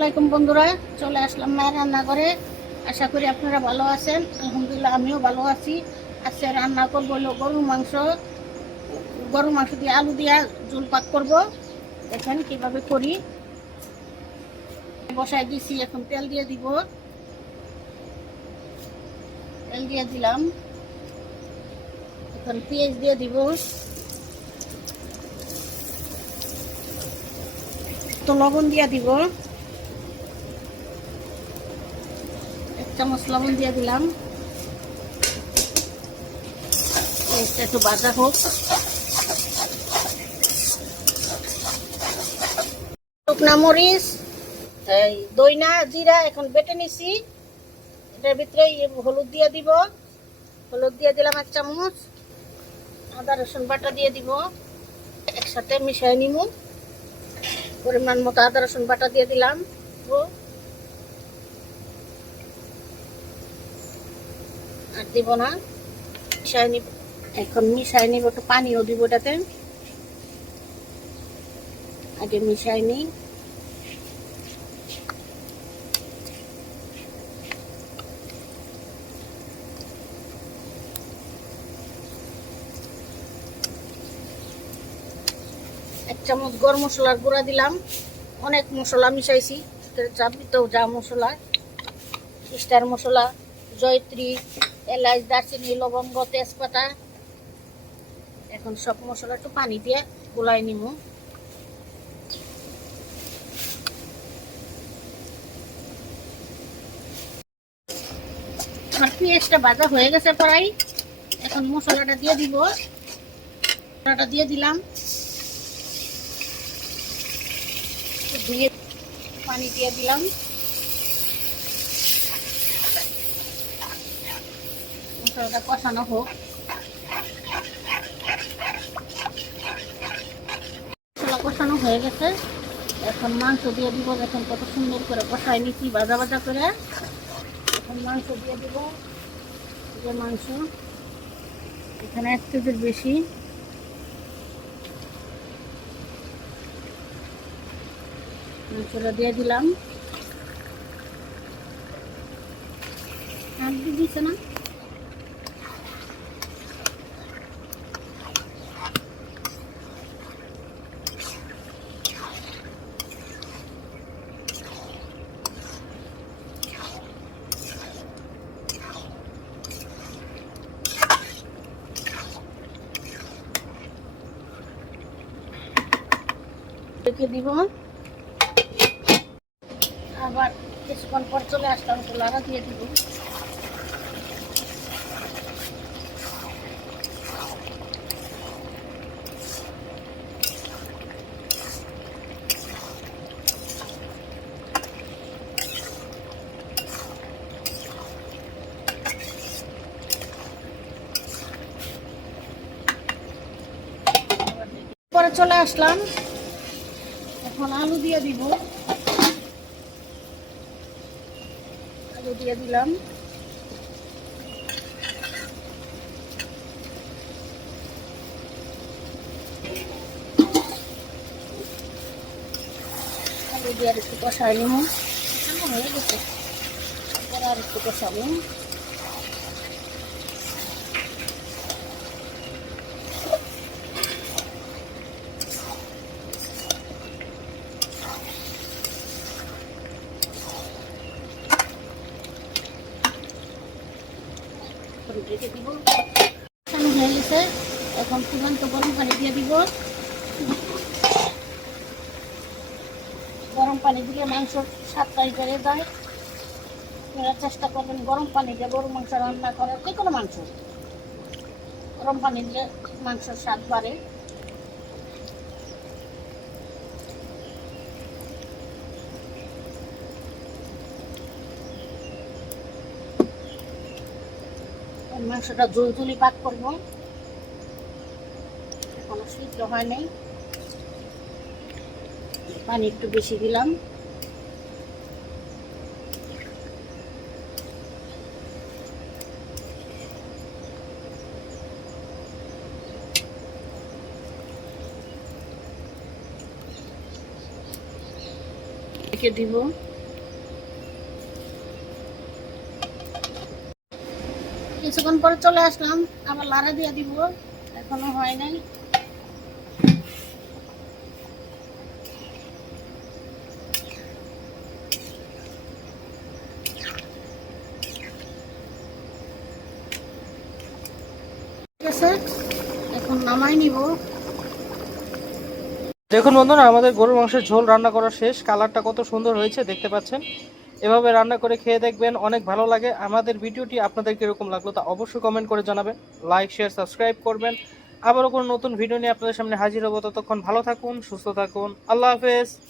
আসসালামাইকুম বন্ধুরা, চলে আসলাম মায়ের রান্না করে আশা করি আপনারা ভালো আছেন। আলহামদুলিল্লাহ, আমিও ভালো আছি। আজকে রান্না করব হলো গরুর মাংস। গরুর মাংস দিয়ে আলু দিয়ে ঝোল পাক করব। দেখেন কীভাবে করি। বসাই দিছি, এখন তেল দিয়ে দিব। তেল দিয়ে দিলাম। এখন পেঁয়াজ দিয়ে দিব। তো লবণ দিয়ে দিব। চামচ লবণ দিয়ে দিলাম। একটু ভাজা হোক। শুকনা মরিচ, এই দইনা, জিরা এখন বেটে নিছি। এটার ভিতরে হলুদ দিয়ে দিব। হলুদ দিয়ে দিলাম এক চামচ। আদা, রসুন বাটা দিয়ে দিব। একসাথে মিশিয়ে নিব পরিমাণ মতো আদা, রসুন বাটা দিয়ে দিলাম। আর দিব না। মিশাই নিব। এখন মিশাই নিব, একটু পানিও দিব এটাতে। আগে মিশাই নিই। এক চামচ গরম মশলার গুঁড়া দিলাম। অনেক মশলা মিশাইছি। যাবৃত যা মশলা স্টার মশলা। জয়ত্রী, এলাচ, দারচিনি, লবঙ্গ, তেজপাতা। এখন সব মশলা একটু পানি দিয়ে গুলাই নিব পেঁয়াজটা ভাজা হয়ে গেছে প্রায়। এখন মশলাটা দিয়ে দিব। মশলাটা দিয়ে দিলাম। ধুয়ে পানি দিয়ে দিলাম। মশলাটা কষানো হোক। মশলা কষানো হয়ে গেছে। এখন মাংস দিয়ে দিব দেখেন কত সুন্দর করে কষাই নিচ্ছি ভাজা ভাজা করে। এখন মাংস দিয়ে দিব যে মাংস। এখানে এক কেজির বেশি। মাংসটা দিয়ে দিলাম। আর দিয়ে দিছে না? রেখে দিব। আবার কিছুক্ষণ পর চলে আসলাম তো লাগা দিয়ে দিব। পরে চলে আসলাম। এখন আলু দিয়ে দিব। আলু দিয়ে দিলাম। আলু দিয়ে একটু কষাই নিব। হয়ে গেছে? আর একটু কষাবো। গরম পানি দিয়ে দিব। গরম পানি দিলে মাংস সাতটাই বেড়ে যায় আপনারা চেষ্টা করবেন গরম পানি দিয়ে গরু মাংস রান্না করার, যে কোনো মাংস। গরম পানি দিলে মাংসের স্বাদ বাড়ে। মাংসটা জল জলি পাক করব। এখনও সিদ্ধ হয় নাই। পানি একটু বেশি দিলাম। দিব। কিছুক্ষণ পরে চলে আসলাম, আবার লাড়া দিয়ে দিব, এখনও হয় নাই। এখন দেখুন বন্ধুরা, আমাদের গরুর মাংসের ঝোল রান্না করা শেষ। কালারটা কত সুন্দর হয়েছে, দেখতে পাচ্ছেন? এভাবে রান্না করে খেয়ে দেখবেন অনেক ভালো লাগে। আমাদের ভিডিওটি আপনাদের কীরকম লাগল তা অবশ্যই কমেন্ট করে জানাবেন। লাইক শেয়ার সাবস্ক্রাইব করবেন। আবারও কোনো নতুন ভিডিও নিয়ে আপনাদের সামনে হাজির হব। ততক্ষণ ভালো থাকুন, সুস্থ থাকুন। আল্লাহ হাফেজ।